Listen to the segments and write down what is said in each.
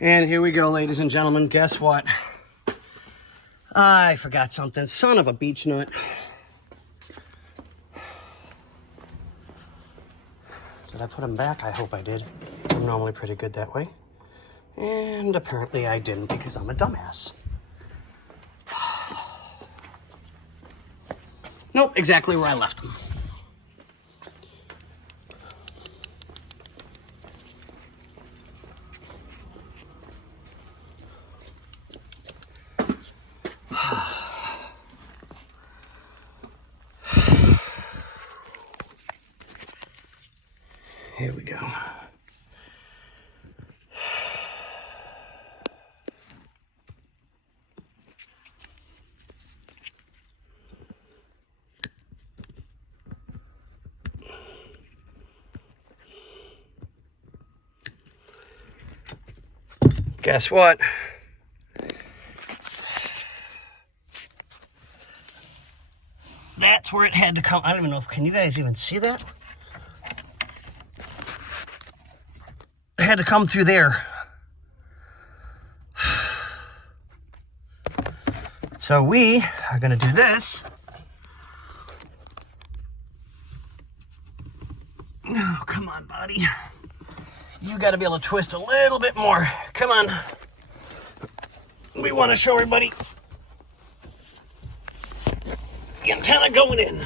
And here we go, ladies and gentlemen. Guess what? I forgot something. Son of a beech nut. Did I put them back? I hope I did. I'm normally pretty good that way. And apparently I didn't because I'm a dumbass. Nope, exactly where I left them. Here we go. Guess what? That's where it had to come. I don't even know if, can you guys even see that? It had to come through there. So we are gonna do this. Oh, come on, buddy. You gotta be able to twist a little bit more. Come on. We wanna show everybody the antenna going in.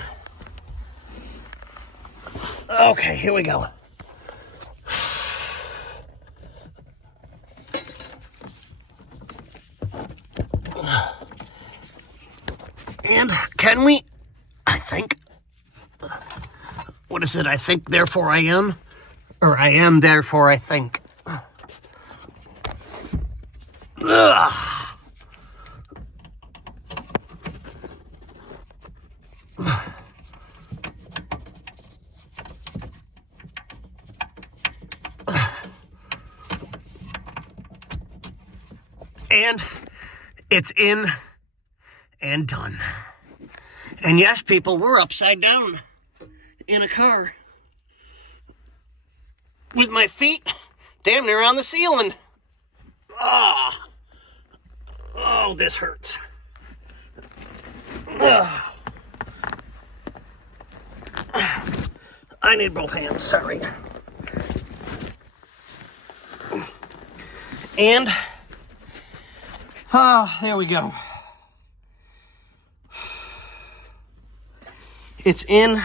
Okay, here we go. And can we, I think, what is it? I think, therefore I am, or I am, therefore I think. Ugh. And it's in and done. And yes, people, we're upside down in a car with my feet damn near on the ceiling. Oh, this hurts. I need both hands, sorry. And, there we go. It's in.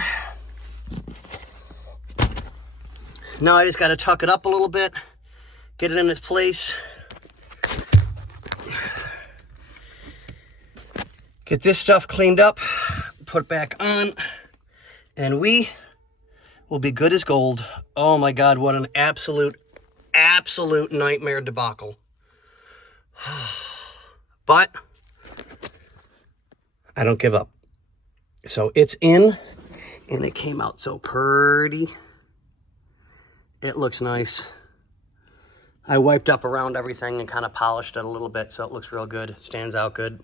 Now I just got to tuck it up a little bit, get it in its place. Get this stuff cleaned up, put back on, and we will be good as gold. Oh my God, what an absolute nightmare debacle. But I don't give up. So it's in, and it came out so pretty. It looks nice. I wiped up around everything and kind of polished it a little bit, so it looks real good. It stands out good.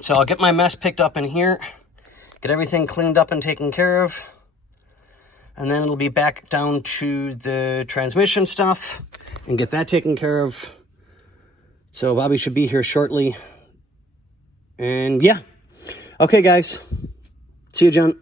So I'll get my mess picked up in here, get everything cleaned up and taken care of, and then it'll be back down to the transmission stuff and get that taken care of. So Bobby should be here shortly. And yeah. Okay, guys. See you, John.